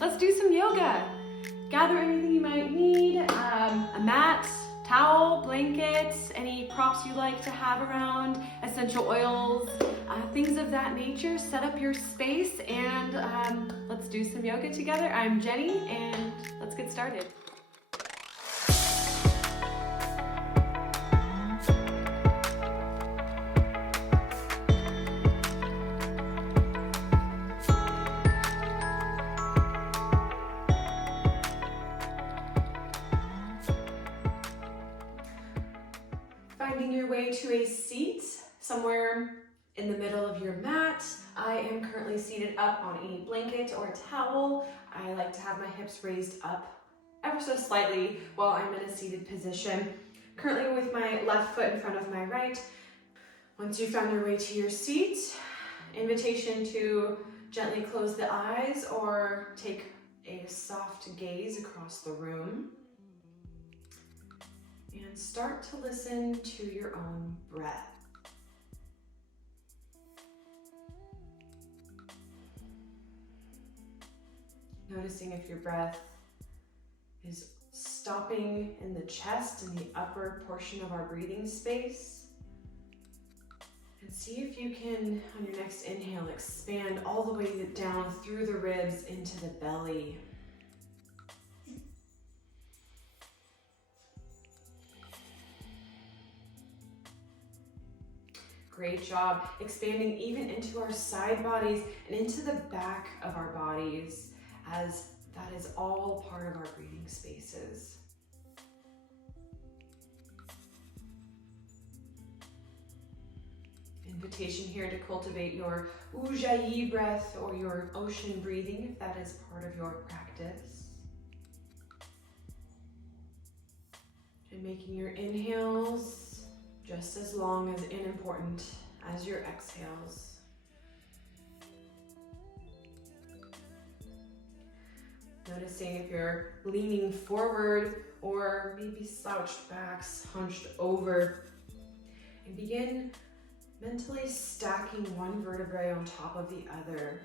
Let's do some yoga. Gather anything you might need, a mat, towel, blankets, any props you like to have around, essential oils, things of that nature. Set up your space and let's do some yoga together. I'm Jenny and let's get started. Finding your way to a seat somewhere in the middle of your mat. I am currently seated up on a blanket or a towel. I like to have my hips raised up ever so slightly while I'm in a seated position. Currently with my left foot in front of my right. Once you've found your way to your seat, invitation to gently close the eyes or take a soft gaze across the room. And start to listen to your own breath. Noticing if your breath is stopping in the chest, in the upper portion of our breathing space. And see if you can, on your next inhale, expand all the way down through the ribs into the belly. Great job. Expanding even into our side bodies and into the back of our bodies, as that is all part of our breathing spaces. Invitation here to cultivate your ujjayi breath or your ocean breathing if that is part of your practice. And making your inhales just as long as and important as your exhales. Noticing if you're leaning forward or maybe slouched back, hunched over. And begin mentally stacking one vertebrae on top of the other.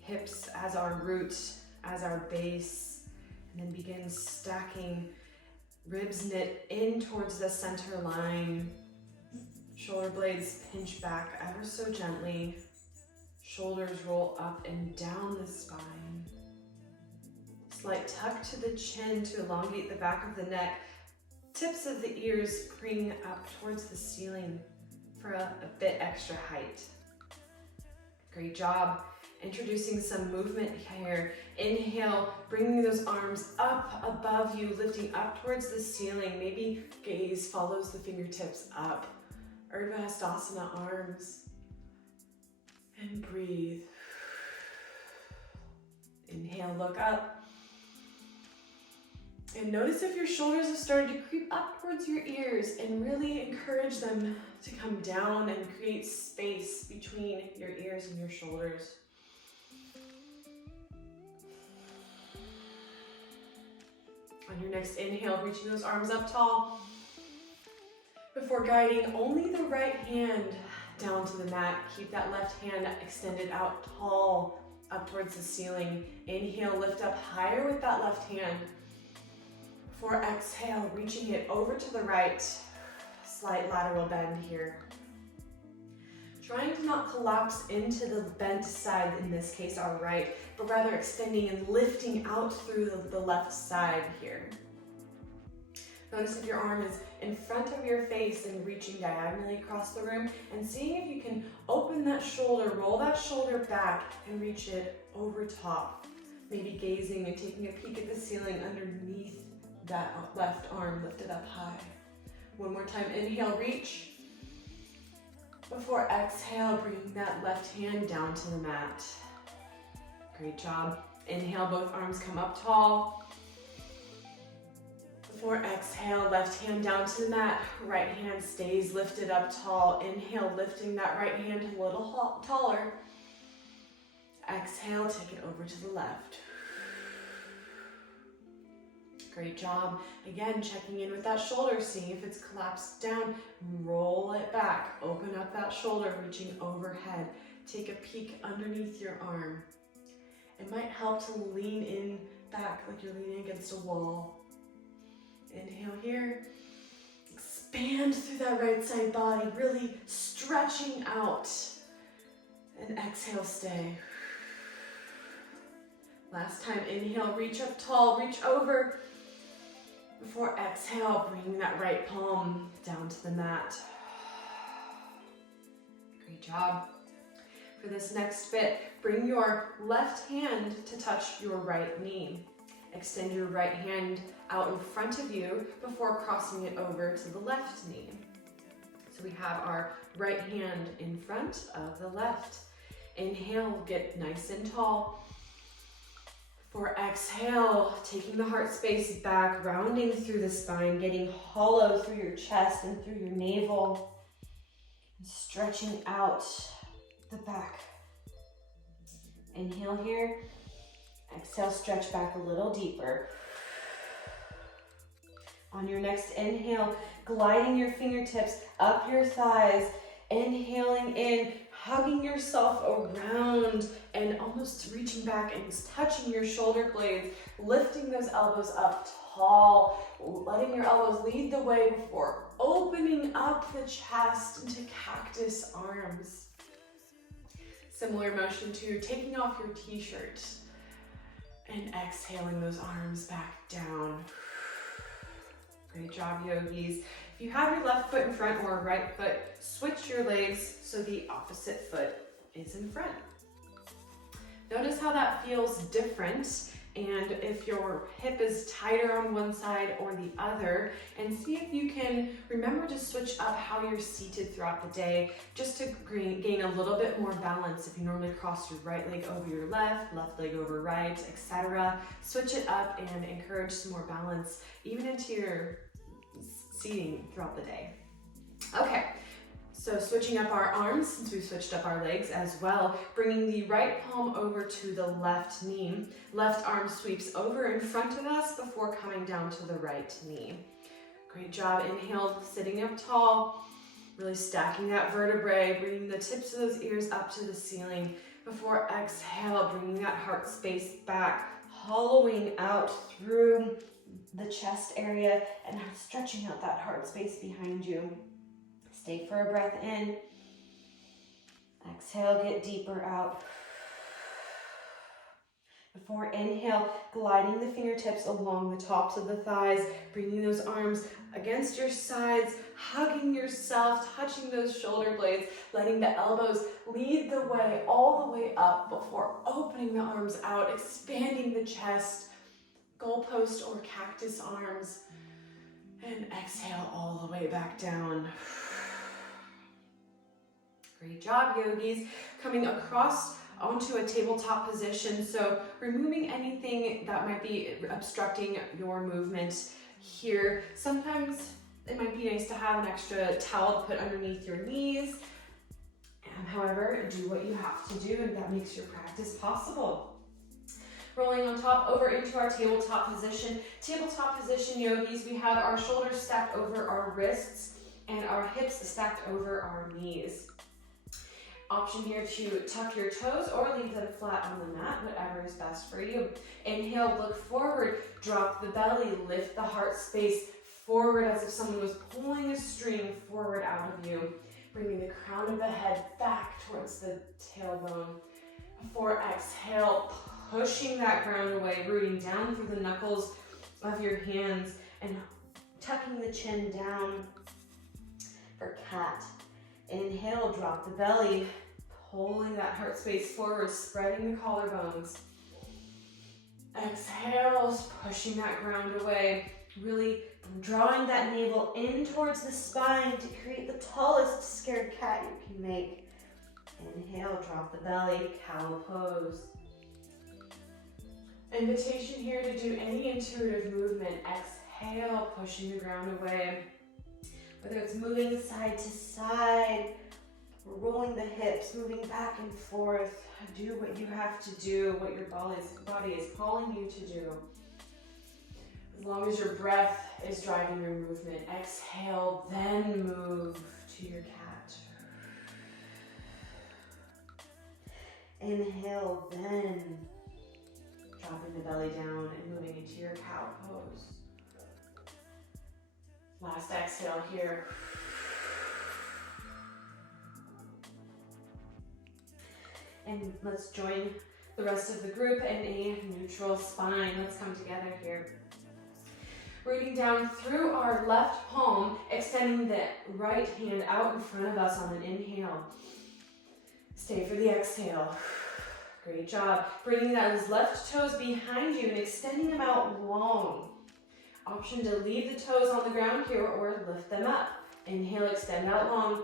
Hips as our root, as our base, and then begin stacking. Ribs knit in towards the center line. Shoulder blades pinch back ever so gently. Shoulders roll up and down the spine. Slight tuck to the chin to elongate the back of the neck. Tips of the ears bring up towards the ceiling for a bit extra height. Great job. Introducing some movement here. Inhale, bringing those arms up above you, lifting up towards the ceiling. Maybe gaze follows the fingertips up. Urdhva Hastasana arms. And breathe. Inhale, look up. And notice if your shoulders have started to creep up towards your ears, and really encourage them to come down and create space between your ears and your shoulders. On your next inhale, reaching those arms up tall. Before guiding only the right hand down to the mat, keep that left hand extended out tall up towards the ceiling. Inhale, lift up higher with that left hand. Before exhale, reaching it over to the right. Slight lateral bend here. Trying to not collapse into the bent side, in this case our right, but rather extending and lifting out through the left side here. Notice if your arm is in front of your face and reaching diagonally across the room, and seeing if you can open that shoulder, roll that shoulder back and reach it over top. Maybe gazing and taking a peek at the ceiling underneath that left arm lifted up high. One more time, inhale, reach. Before exhale, bring that left hand down to the mat. Great job. Inhale, both arms come up tall. Before exhale, left hand down to the mat. Right hand stays lifted up tall. Inhale, lifting that right hand a little taller. Exhale, take it over to the left. Great job. Again, checking in with that shoulder, seeing if it's collapsed down. Roll it back. Open up that shoulder, reaching overhead. Take a peek underneath your arm. It might help to lean in back like you're leaning against a wall. Inhale here. Expand through that right side body, really stretching out. And exhale, stay. Last time, inhale, reach up tall, reach over. Before exhale, bring that right palm down to the mat. Great job. For this next bit, bring your left hand to touch your right knee. Extend your right hand out in front of you before crossing it over to the left knee. So we have our right hand in front of the left. Inhale, get nice and tall. For exhale, taking the heart space back, rounding through the spine, getting hollow through your chest and through your navel, and stretching out the back. Inhale here. Exhale, stretch back a little deeper. On your next inhale, gliding your fingertips up your thighs, inhaling in, hugging yourself around and almost reaching back and touching your shoulder blades, lifting those elbows up tall, letting your elbows lead the way before opening up the chest into cactus arms. Similar motion to taking off your t-shirt and exhaling those arms back down. Great job, yogis. If you have your left foot in front or right foot, switch your legs so the opposite foot is in front. Notice how that feels different, and if your hip is tighter on one side or the other, and see if you can remember to switch up how you're seated throughout the day, just to gain a little bit more balance. If you normally cross your right leg over your left leg over right, etc., switch it up and encourage some more balance, even into your seating throughout the day. Okay, so switching up our arms, since we've switched up our legs as well, bringing the right palm over to the left knee. Left arm sweeps over in front of us before coming down to the right knee. Great job. Inhale, sitting up tall, really stacking that vertebrae, bringing the tips of those ears up to the ceiling. Before exhale, bringing that heart space back, hollowing out through the chest area and stretching out that heart space behind you. Stay for a breath in. Exhale, get deeper out. Before inhale, gliding the fingertips along the tops of the thighs, bringing those arms against your sides, hugging yourself, touching those shoulder blades, letting the elbows lead the way all the way up before opening the arms out, expanding the chest, goalpost or cactus arms, and exhale all the way back down. Great job, yogis. Coming across onto a tabletop position, so removing anything that might be obstructing your movement here. Sometimes it might be nice to have an extra towel to put underneath your knees. However, do what you have to do, and that makes your practice possible. Rolling on top over into our tabletop position. Tabletop position, yogis, we have our shoulders stacked over our wrists and our hips stacked over our knees. Option here to tuck your toes or leave them flat on the mat, whatever is best for you. Inhale, look forward, drop the belly, lift the heart space forward as if someone was pulling a string forward out of you, bringing the crown of the head back towards the tailbone. Before exhale, pushing that ground away, rooting down through the knuckles of your hands and tucking the chin down for cat. Inhale, drop the belly, pulling that heart space forward, spreading the collarbones. Exhale, pushing that ground away, really drawing that navel in towards the spine to create the tallest scared cat you can make. Inhale, drop the belly, cow pose. Invitation here to do any intuitive movement. Exhale, pushing the ground away. Whether it's moving side to side, rolling the hips, moving back and forth, do what you have to do, what your body is calling you to do. As long as your breath is driving your movement. Exhale, then move to your cat. Inhale, then Dropping the belly down and moving into your cow pose. Last exhale here. And let's join the rest of the group in a neutral spine. Let's come together here. Rooting down through our left palm, extending the right hand out in front of us on an inhale. Stay for the exhale. Great job. Bringing those left toes behind you and extending them out long. Option to leave the toes on the ground here or lift them up. Inhale, extend out long.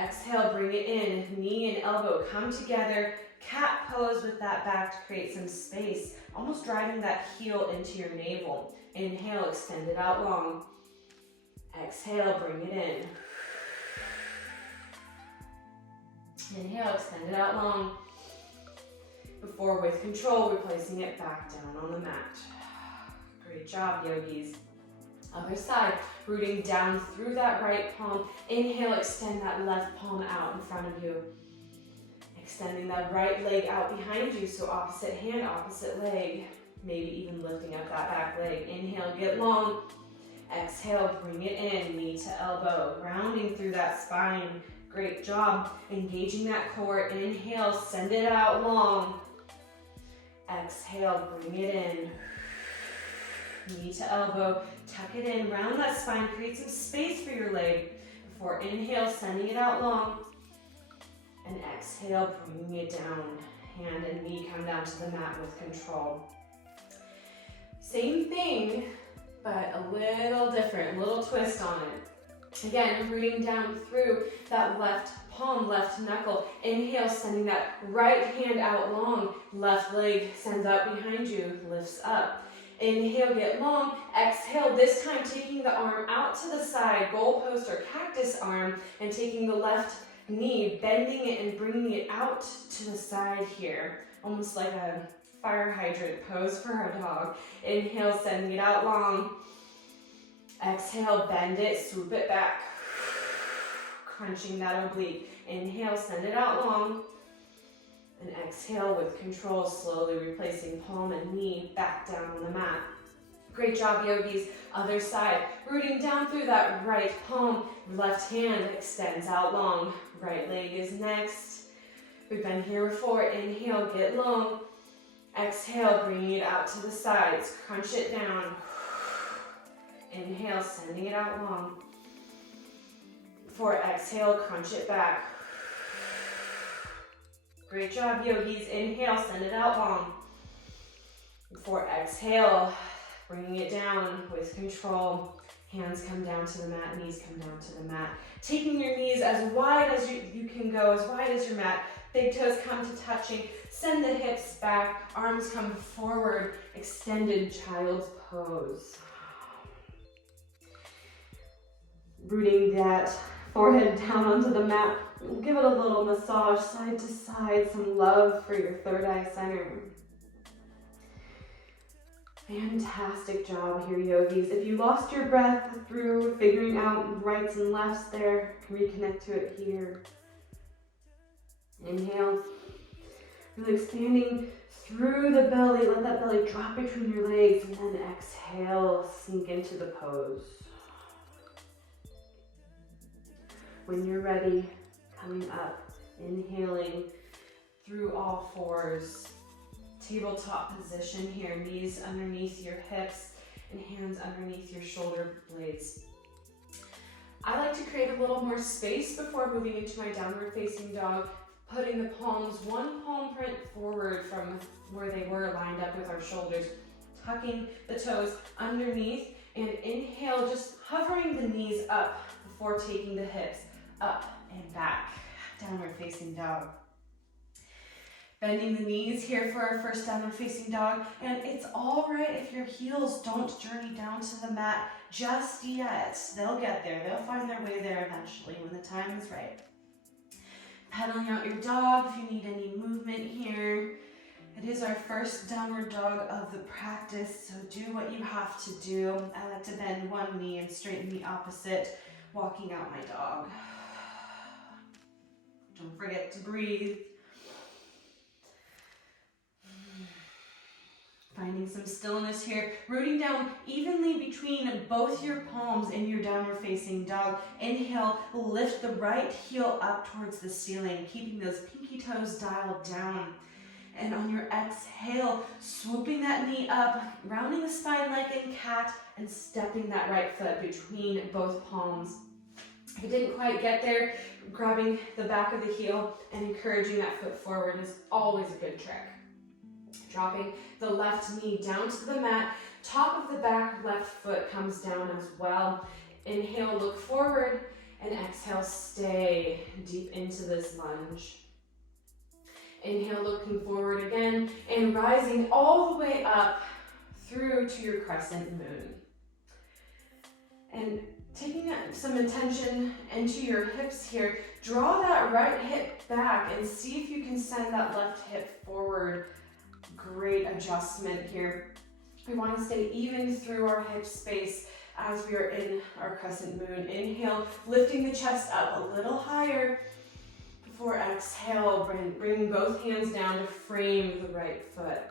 Exhale, bring it in. Knee and elbow come together. Cat pose with that back to create some space, almost driving that heel into your navel. Inhale, extend it out long. Exhale, bring it in. Inhale, extend it out long. Before, with control, replacing it back down on the mat. Great job, yogis. Other side, rooting down through that right palm. Inhale, extend that left palm out in front of you. Extending that right leg out behind you, so opposite hand, opposite leg. Maybe even lifting up that back leg. Inhale, get long. Exhale, bring it in, knee to elbow. Rounding through that spine. Great job. Engaging that core. Inhale, send it out long. Exhale, bring it in. Knee to elbow, tuck it in, round that spine, create some space for your leg. Before inhale, sending it out long. And exhale, bringing it down. Hand and knee come down to the mat with control. Same thing, but a little different, a little twist on it. Again, rooting down through that left palm, left knuckle. Inhale, sending that right hand out long. Left leg sends out behind you, lifts up. Inhale, get long. Exhale, this time taking the arm out to the side, goalpost or cactus arm, and taking the left knee, bending it and bringing it out to the side here. Almost like a fire hydrant pose for our dog. Inhale, sending it out long. Exhale, bend it, swoop it back. Crunching that oblique. Inhale, send it out long. And exhale with control, slowly replacing palm and knee back down on the mat. Great job, yogis. Other side, rooting down through that right palm. Left hand extends out long. Right leg is next. We've been here before. Inhale, get long. Exhale, bringing it out to the sides. Crunch it down. Inhale, sending it out long. For exhale, crunch it back. Great job, yogis. Inhale, send it out long. For exhale, bringing it down with control. Hands come down to the mat, knees come down to the mat. Taking your knees as wide as you can go, as wide as your mat. Big toes come to touching. Send the hips back, arms come forward. Extended child's pose. Rooting that forehead down onto the mat. Give it a little massage side to side, some love for your third eye center. Fantastic job here, yogis. If you lost your breath through figuring out rights and lefts there, reconnect to it here. Inhale. Really expanding through the belly. Let that belly drop between your legs, and then exhale, sink into the pose. When you're ready, coming up, inhaling through all fours. Tabletop position here, knees underneath your hips and hands underneath your shoulder blades. I like to create a little more space before moving into my downward facing dog, putting the palms one palm print forward from where they were lined up with our shoulders, tucking the toes underneath, and inhale, just hovering the knees up before taking the hips up and back, downward facing dog. Bending the knees here for our first downward facing dog, and it's all right if your heels don't journey down to the mat just yet. They'll get there, they'll find their way there eventually when the time is right. Pedaling out your dog if you need any movement here. It is our first downward dog of the practice, so do what you have to do. I like to bend one knee and straighten the opposite, walking out my dog. Don't forget to breathe. Finding some stillness here, rooting down evenly between both your palms in your downward facing dog. Inhale, lift the right heel up towards the ceiling, keeping those pinky toes dialed down. And on your exhale, swooping that knee up, rounding the spine like in cat, and stepping that right foot between both palms. If it didn't quite get there, grabbing the back of the heel and encouraging that foot forward is always a good trick. Dropping the left knee down to the mat, top of the back left foot comes down as well. Inhale, look forward, and exhale, stay deep into this lunge. Inhale, looking forward again, and rising all the way up through to your crescent moon. And taking some attention into your hips here, draw that right hip back and see if you can send that left hip forward. Great adjustment here. We want to stay even through our hip space as we are in our crescent moon. Inhale, lifting the chest up a little higher. Before exhale, bringing both hands down to frame the right foot.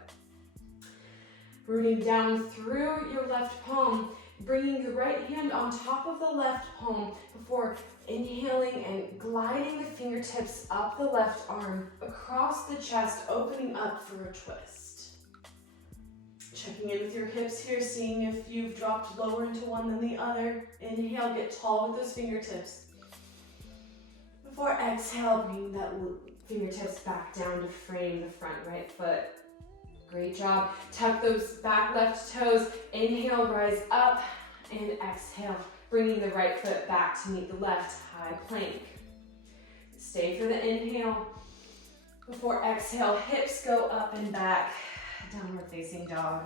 Rooting down through your left palm, bringing the right hand on top of the left palm before inhaling and gliding the fingertips up the left arm, across the chest, opening up for a twist. Checking in with your hips here, seeing if you've dropped lower into one than the other. Inhale, get tall with those fingertips. Before exhale, bring that fingertips back down to frame the front right foot. Great job. Tuck those back left toes. Inhale, rise up, and exhale, bringing the right foot back to meet the left, high plank. Stay for the inhale. Before exhale, hips go up and back, downward facing dog.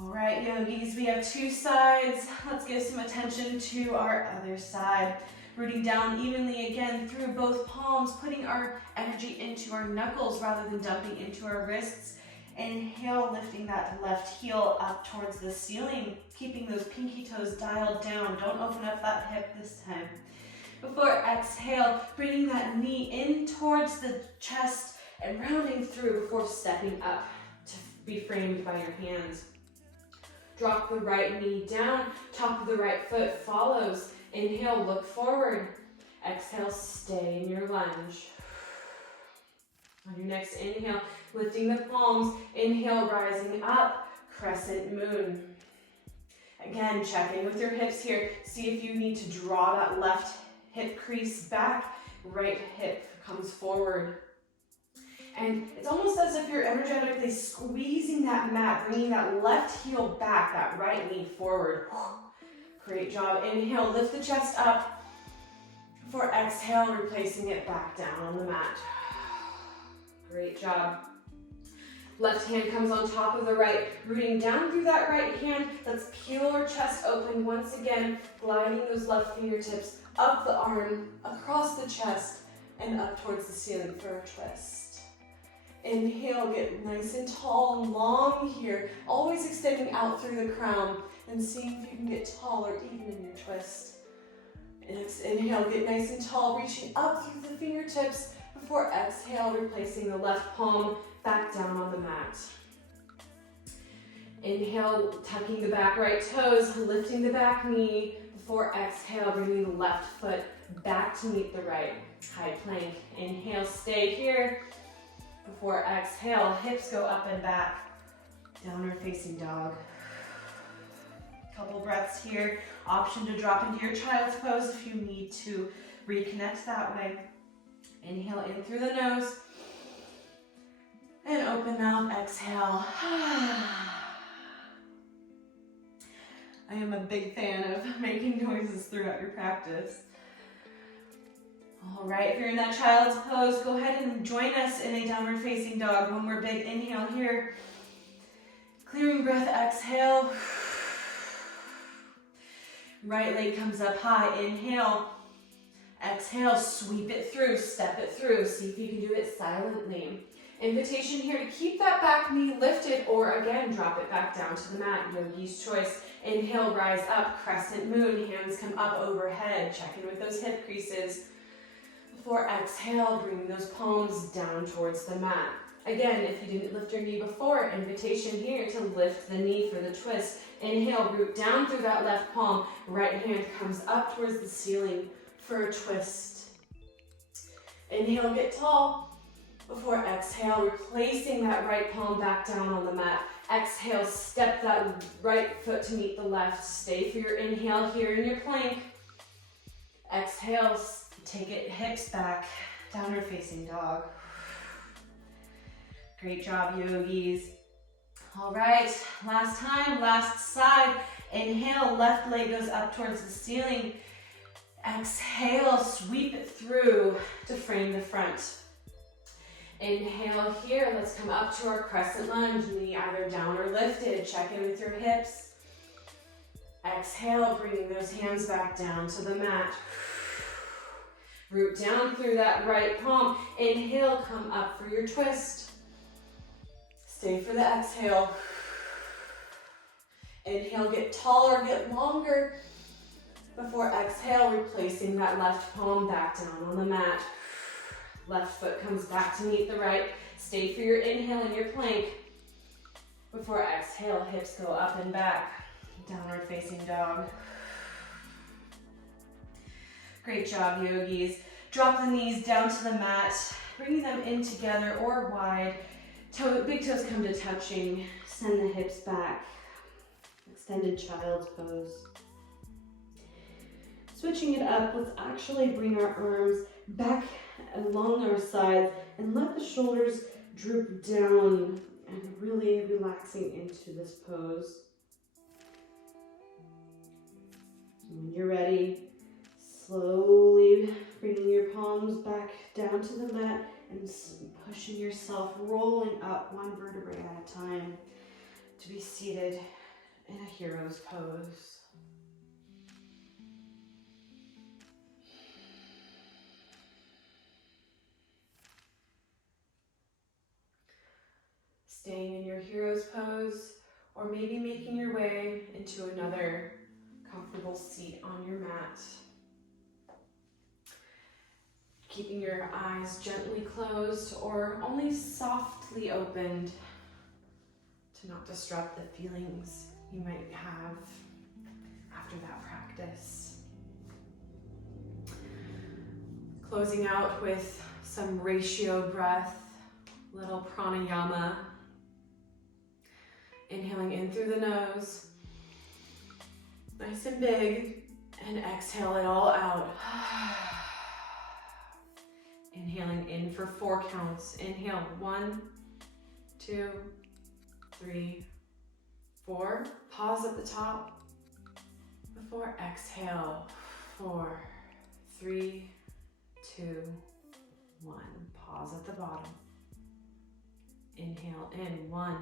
All right, yogis, we have two sides. Let's give some attention to our other side. Rooting down evenly again through both palms, putting our energy into our knuckles rather than dumping into our wrists. Inhale, lifting that left heel up towards the ceiling, keeping those pinky toes dialed down. Don't open up that hip this time. Before exhale, bringing that knee in towards the chest and rounding through before stepping up to be framed by your hands. Drop the right knee down, top of the right foot follows. Inhale, look forward. Exhale, stay in your lunge. On your next inhale, lifting the palms. Inhale, rising up, crescent moon. Again, check in with your hips here. See if you need to draw that left hip crease back. Right hip comes forward. And it's almost as if you're energetically squeezing that mat, bringing that left heel back, that right knee forward. Great job. Inhale, lift the chest up. For exhale, replacing it back down on the mat. Great job. Left hand comes on top of the right, rooting down through that right hand. Let's peel our chest open once again, gliding those left fingertips up the arm, across the chest, and up towards the ceiling for a twist. Inhale, get nice and tall and long here, always extending out through the crown and seeing if you can get taller even in your twist. Next inhale, get nice and tall, reaching up through the fingertips before exhale, replacing the left palm back down on the mat. Inhale, tucking the back right toes, lifting the back knee before exhale, bringing the left foot back to meet the right, high plank. Inhale, stay here. Before exhale, hips go up and back, downward facing dog. Couple breaths here. Option to drop into your child's pose if you need to reconnect that way. Inhale in through the nose. And open mouth, exhale. I am a big fan of making noises throughout your practice. All right, if you're in that child's pose, go ahead and join us in a downward facing dog. One more big inhale here. Clearing breath, exhale. Right leg comes up high, inhale. Exhale, sweep it through, step it through. See if you can do it silently. Invitation here to keep that back knee lifted or again, drop it back down to the mat. Yogi's choice. Inhale, rise up, crescent moon. Hands come up overhead. Check in with those hip creases. Before exhale, bring those palms down towards the mat. Again, if you didn't lift your knee before, invitation here to lift the knee for the twist. Inhale, root down through that left palm. Right hand comes up towards the ceiling for a twist. Inhale, get tall. Before exhale, replacing that right palm back down on the mat. Exhale, step that right foot to meet the left. Stay for your inhale here in your plank. Exhale, take it hips back, downward facing dog. Great job, yogis. All right, last time, last side. Inhale, left leg goes up towards the ceiling. Exhale, sweep it through to frame the front. Inhale here, let's come up to our crescent lunge, knee either down or lifted. Check in with your hips. Exhale, bringing those hands back down to the mat. Root down through that right palm. Inhale, come up for your twist. Stay for the exhale. Inhale, get taller, get longer. Before exhale, replacing that left palm back down on the mat. Left foot comes back to meet the right. Stay for your inhale in your plank. Before exhale, hips go up and back. Downward facing dog. Great job, yogis. Drop the knees down to the mat, bringing them in together or wide. Big toes come to touching. Send the hips back. Extended child's pose. Switching it up, let's actually bring our arms back along our sides and let the shoulders droop down and really relaxing into this pose. When you're ready, slowly bringing your palms back down to the mat and pushing yourself, rolling up one vertebrae at a time to be seated in a hero's pose. Staying in your hero's pose, or maybe making your way into another comfortable seat on your mat. Keeping your eyes gently closed or only softly opened to not disrupt the feelings you might have after that practice. Closing out with some ratio breath, little pranayama. Inhaling in through the nose, nice and big, and exhale it all out. Inhaling in for 4 counts. Inhale, 1, 2, 3, 4. Pause at the top before exhale. 4, 3, 2, 1. Pause at the bottom. Inhale in, 1,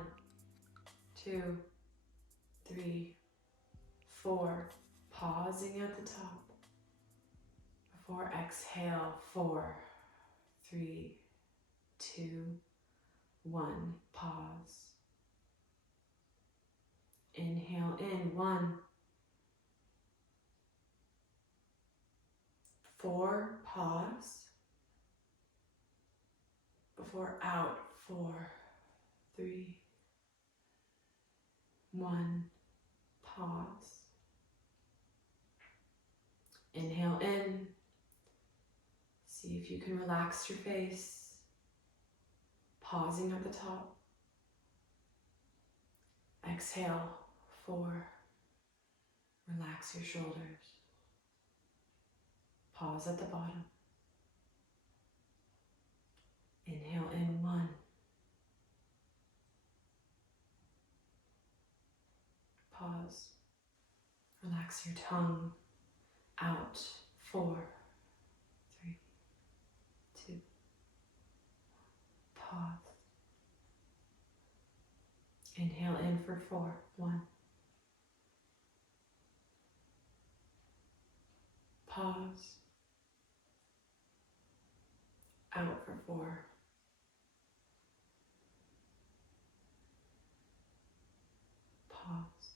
2, 3, 4. Pausing at the top before exhale. 4, 3, 2, 1. Pause. Inhale in, 1, 4. Pause before out. 4, 3, 1. Pause. Inhale in. See if you can relax your face. Pausing at the top. Exhale. 4. Relax your shoulders. Pause at the bottom. Inhale in, 1. Pause. Relax your tongue. Out. 4, 3, 2. Pause. Inhale in for 4. 1. Pause. Out for 4. Pause.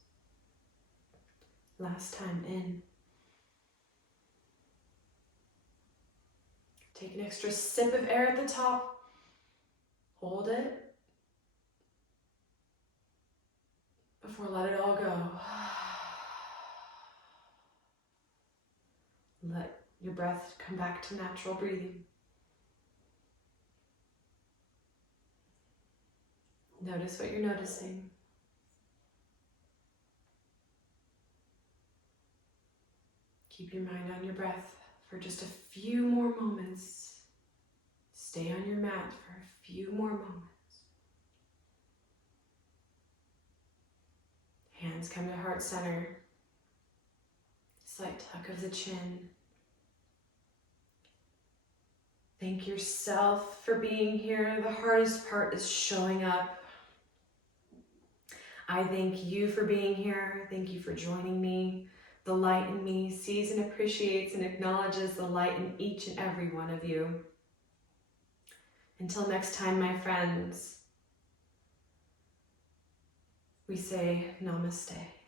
Last time in. Take an extra sip of air at the top. Hold it before let it all go. Let your breath come back to natural breathing. Notice what you're noticing. Keep your mind on your breath for just a few more moments. Stay on your mat for a few more moments. Hands come to heart center. Slight tuck of the chin. Thank yourself for being here. The hardest part is showing up. I thank you for being here. Thank you for joining me. The light in me sees and appreciates and acknowledges the light in each and every one of you. Until next time, my friends, we say namaste.